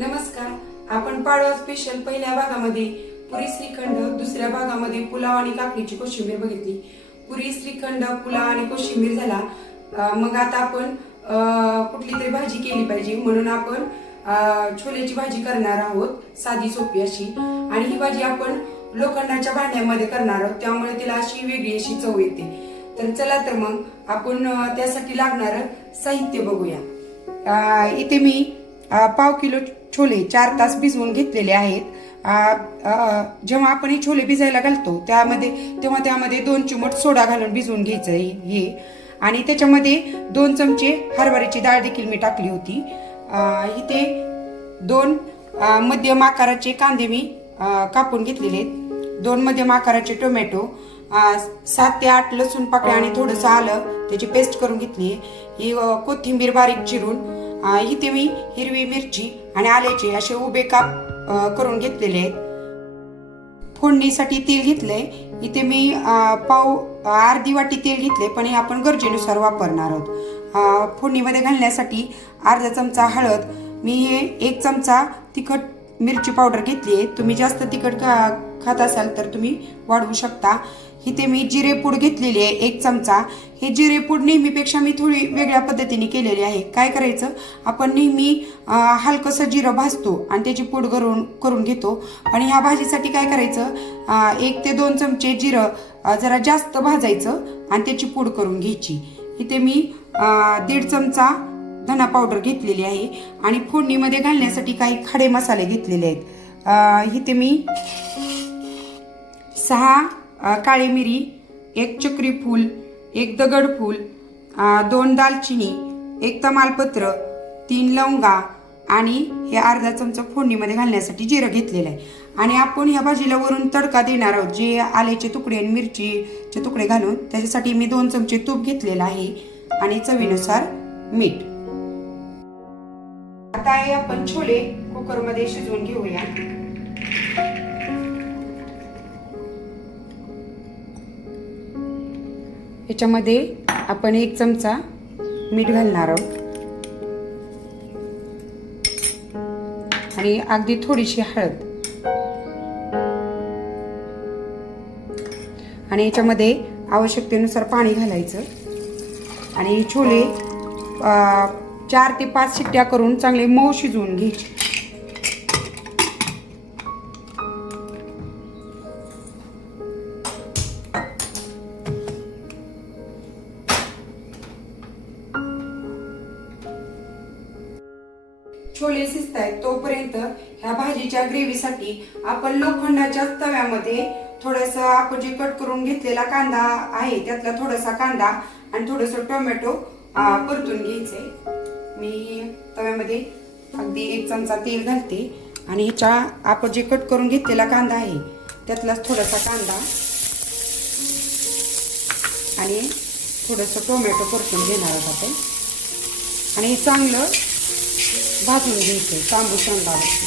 नमस्कार. आपण पाडवा स्पेशल पहिल्या भागामध्ये पुरी श्रीखंड, दुसऱ्या भागामध्ये पुलाव आणि काकडीची कोशिंबीर बघितली. पुरी श्रीखंड, पुलाव आणि कोशिंबीर झाला. मग आता आपण कुठली तरी भाजी केली पाहिजे, म्हणून आपण छोलेची भाजी करणार आहोत, साधी सोपी अशी. आणि ही भाजी आपण लोखंडाच्या भांड्यामध्ये करणार आहोत, त्यामुळे तिला अशी वेगळी अशी चव येते. तर चला तर मग आपण त्यासाठी लागणार साहित्य बघूया. इथे मी पाव किलो छोले 4 तास भिजवून घेतलेले आहेत. जेव्हा आपण हे छोले भिजायला घालतो तेव्हा त्यामध्ये 2 चिमूट सोडा घालून भिजवून घ्यायचं हे. आणि त्याच्यामध्ये 2 चमचे हरभऱ्याची डाळ देखील मी टाकली होती. इथे 2 मध्यम आकाराचे कांदे मी कापून घेतलेले आहेत. 2 मध्यम आकाराचे टोमॅटो, 7 ते 8 लसूण पाकळ्या आणि थोडंसं आलं त्याची पेस्ट करून घेतली. ही कोथिंबीर बारीक चिरून, इथे मी हिरवी मिरची आणि आल्याचे असे उभे काप करून घेतलेले आहेत. फोडणीसाठी तेल घेतलंय. इथे मी अर्धी वाटी तेल घेतले, पण हे आपण गरजेनुसार वापरणार आहोत. फोडणीमध्ये घालण्यासाठी अर्धा चमचा हळद, मी हे 1 चमचा तिखट मिरची पावडर घेतली आहे. तुम्ही जास्त तिखट खात असाल तर तुम्ही वाढवू शकता. इथे मी जिरेपूड घेतलेली आहे 1 चमचा. हे जिरेपूड नेहमीपेक्षा मी थोडी वेगळ्या पद्धतीने केलेली आहे. काय करायचं, आपण नेहमी हलकंसं जिरं भाजतो आणि त्याची पूड करून घेतो. पण ह्या भाजीसाठी काय करायचं, 1 ते 2 चमचे जिरं जरा जास्त भाजायचं आणि त्याची पूड करून घ्यायची. इथे मी 1.5 चमचा धना पावडर घेतलेली आहे. आणि फोडणीमध्ये घालण्यासाठी काही खडे मसाले घेतलेले आहेत. इथे मी 6 काळी मिरी, 1 चक्री फूल, 1 दगड फूल, 2 दालचिनी, 1 तमालपत्र, 3 लवंगा आणि हे अर्धा चमचा फोडणीमध्ये घालण्यासाठी जिरं घेतलेलं आहे. आणि आपण ह्या भाजीला वरून तडका देणार आहोत, जे आल्याचे तुकडे आणि मिरचीचे तुकडे घालून. त्याच्यासाठी मी 2 चमचे तूप घेतलेलं आहे आणि चवीनुसार मीठ. आता हे आपण छोले कुकरमध्ये शिजवून घेऊया. याच्यामध्ये आपण 1 चमचा मीठ घालणार आहोत आणि अगदी थोडीशी हळद. आणि याच्यामध्ये आवश्यकतेनुसार पाणी घालायचं. आणि छोले 4 ते 5 शिट्ट्या करून चांगले मऊ शिजवून घ्यायचे. छोले शिजतायत तोपर्यंत ह्या भाजीच्या ग्रेव्हीसाठी आपण लोखंडाच्या तव्यामध्ये थोडंसं आपण जे कट करून घेतलेला कांदा आहे त्यातला थोडासा कांदा आणि थोडंसं टोमॅटो परतून घ्यायचंय. मी तव्यामध्ये अगदी 1 चमचा तेल घालते आणि ह्याच्या आपण जे कट करून घेतलेला कांदा आहे त्यातलाच थोडासा कांदा आणि थोडंसं टोमॅटो परतून घेणार आहोत आपण. आणि हे चांगलं भाजून घ्यायचं तांबूस रंगावरती.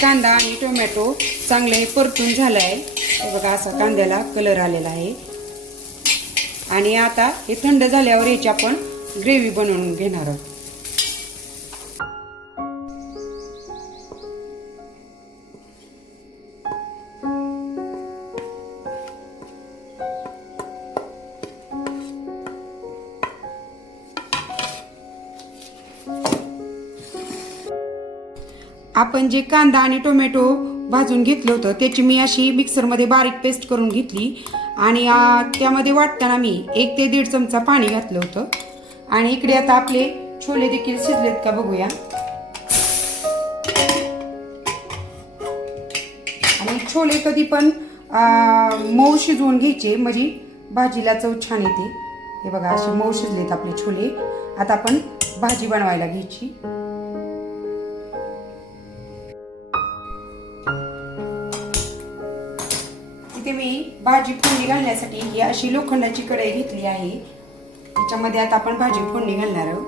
कांदा आणि टोमॅटो चांगले परतून झालाय. हे बघा, असा कांद्याला कलर आलेला आहे. आणि आता हे थंड झाल्यावर याची आपण ग्रेव्ही बनवून घेणार आहोत. आपण जे कांदा आणि टोमॅटो भाजून घेतलं होतं त्याची मी अशी मिक्सरमध्ये बारीक पेस्ट करून घेतली. आणि त्यामध्ये वाटताना मी 1 ते 1.5 चमचा पाणी घातलं होतं. आणि इकडे आता आपले छोले देखील शिजलेत का बघूया. आणि छोले कधी पण मऊ शिजवून घ्यायचे, म्हणजे भाजीला चव छान येते. हे बघा, असे मऊ शिजलेत आपले छोले. आता आपण भाजी बनवायला घ्यायची. इथे मी भाजी फोडणी घालण्यासाठी ही अशी लोखंडाची कढई घेतली आहे. त्याच्यामध्ये आता आपण भाजी फोडणी घालणार आहोत.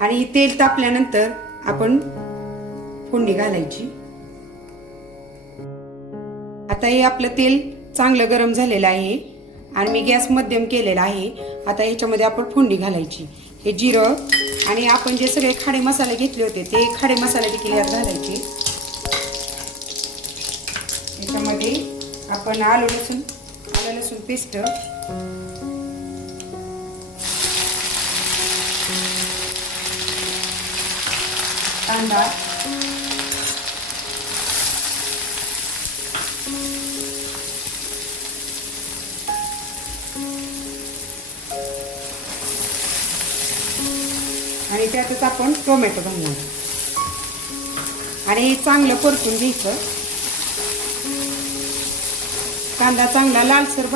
आणि तेल तापल्यानंतर आपण फोडणी घालायची. आता हे आपलं तेल चांगलं गरम झालेलं आहे आणि मी गॅस मध्यम केलेला आहे. आता ह्याच्यामध्ये आपण फोडणी घालायची. हे जिरं आणि आपण जे सगळे खडे मसाले घेतले होते ते खडे मसाले देखील यात घालायचे. याच्यामध्ये आपण आलं लसूण पेस्ट, कांदा, आणि त्यातच आपण टोमॅटो घालणार आणि चांगलं परतून घ्यायचं. कांदा चांगला लालसर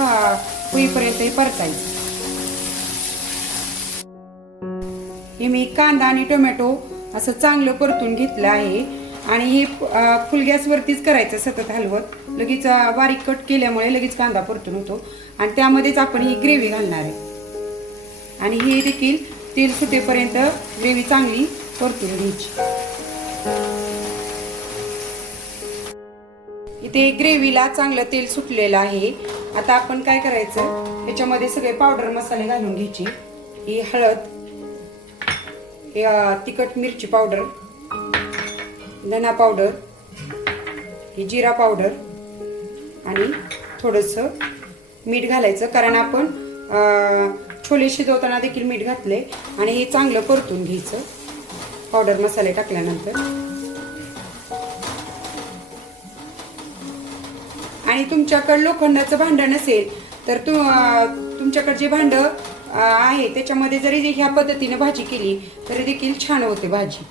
होईपर्यंत परतायचं. हे मी कांदा आणि टोमॅटो असं चांगलं परतून घेतलं आहे आणि हे फुल गॅसवरतीच करायचं, सतत हलवत. लगेच बारीक कट केल्यामुळे लगेच कांदा परतून होतो आणि त्यामध्येच आपण ही ग्रेव्ही घालणार आहे आणि हे देखील तेल सुटेपर्यंत ग्रेव्ही चांगली परतून घ्यायची. इथे ग्रेव्हीला चांगलं तेल सुटलेलं आहे. आता आपण काय करायचं, याच्यामध्ये सगळे पावडर मसाले घालून घ्यायचे. ही हळद, तिखट मिरची पावडर, धना पावडर, ही जिरा पावडर आणि थोडंसं मीठ घालायचं, कारण आपण छोले शिजवताना देखील मीठ घातले. आणि हे चांगलं परतून घ्यायचं पावडर मसाले टाकल्यानंतर. आणि तुमच्याकडे लोखंडाचं भांडं नसेल तर तुमच्याकडे जे भांडं आहे त्याच्यामध्ये जरी ह्या पद्धतीने भाजी केली तरी देखील छान होते भाजी.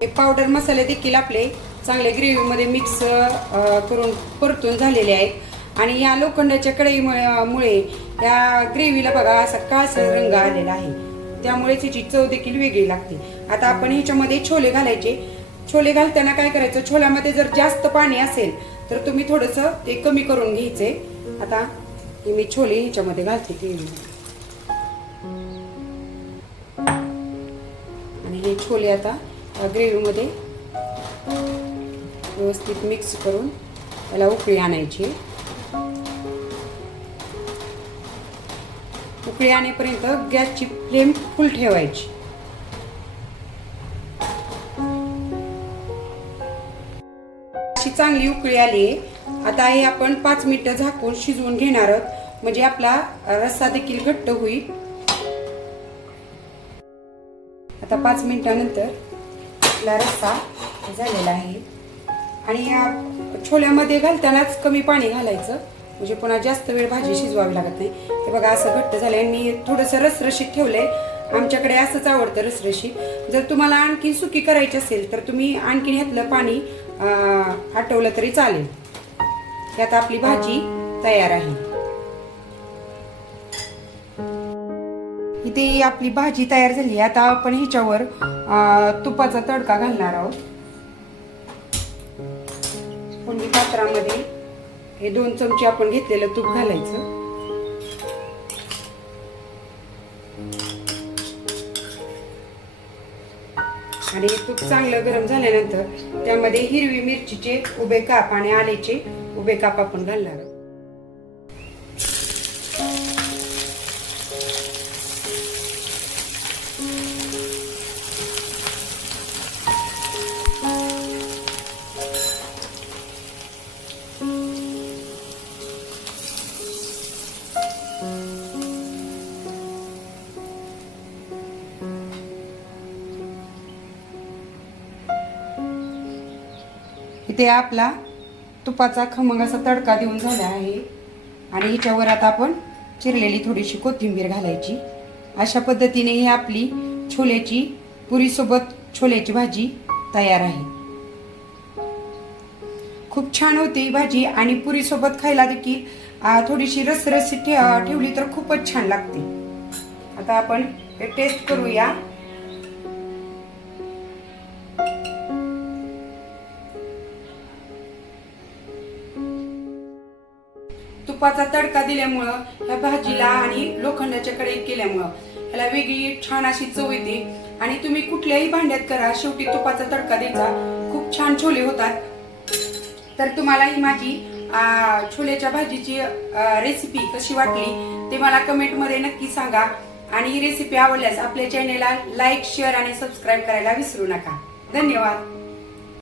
हे पावडर मसाले देखील आपले चांगले ग्रेव्हीमध्ये मिक्स करून परतून झालेले आहेत आणि या लोखंडाच्या कढईमुळे या ग्रेव्हीला बघा असा काळसर रंग आलेला आहे, त्यामुळे त्याची चव देखील वेगळी लागते. आता आपण ह्याच्यामध्ये छोले घालायचे. छोले घालताना काय करायचं, छोल्यामध्ये जर जास्त पाणी असेल तर तुम्ही थोडंसं ते कमी करून घ्यायचे. आता मी छोले ह्याच्यामध्ये घालते आणि हे छोले आता ग्रेव्हीमध्ये व्यवस्थित मिक्स करून त्याला उकळी आणायची. उकळी आणेपर्यंत गॅसची फ्लेम फुल ठेवायची. अशी चांगली उकळी आली. आता हे आपण 5 मिनिटं झाकून शिजवून घेणार आहोत, म्हणजे आपला रस्सा देखील घट्ट होईल. आता 5 मिनिटानंतर आपला रस्सा झालेला आहे आणि या छोल्यामध्ये घालतानाच कमी पाणी घालायचं, म्हणजे पुन्हा जास्त वेळ भाजी शिजवावी लागत नाही. हे बघा असं घट्ट झालंय. मी थोडंसं रसरशीत ठेवलंय, आमच्याकडे असंच आवडतं रसरशीत. जर तुम्हाला आणखी सुकी करायची असेल तर तुम्ही आणखीन ह्यातलं पाणी आटवलं तरी चालेल. यात आपली भाजी तयार आहे. इथे आपली भाजी तयार झाली. आता आपण ह्याच्यावर तुपाचा तडका घालणार आहोत. फोडणी पात्रामध्ये हे 2 चमचे आपण घेतलेलं तूप घालायचं. आणि तूप चांगलं गरम झाल्यानंतर त्यामध्ये हिरवी मिरचीचे उभे काप आणि आल्याचे उभे काप आपण घालणार आहोत. इथे आपला तुपाचा खमंग असा तडका देऊन झाला आहे आणि ह्याच्यावर आता आपण चिरलेली थोडीशी कोथिंबीर घालायची. अशा पद्धतीने ही आपली छोल्याची पुरीसोबत छोल्याची भाजी तयार आहे. खूप छान होते ही भाजी आणि पुरीसोबत खायला देखील थोडीशी रसरशीत ठेवली तर खूपच छान लागते. आता आपण टेस्ट करूया. तुपाचा तडका दिल्यामुळं या भाजीला आणि लोखंडाच्या कढईत केल्यामुळं याला वेगळी छान अशी चव येते. आणि तुम्ही कुठल्याही भांड्यात करा, शेवटी तुपाचा तडका द्यायचा. खूप छान छोले होतात. तर तुम्हाला ही माझी छोलेच्या भाजीची रेसिपी कशी वाटली ते मला कमेंटमध्ये नक्की सांगा. आणि ही रेसिपी आवडल्यास आपल्या चॅनेलला लाईक, शेअर आणि सबस्क्राईब करायला विसरू नका. धन्यवाद.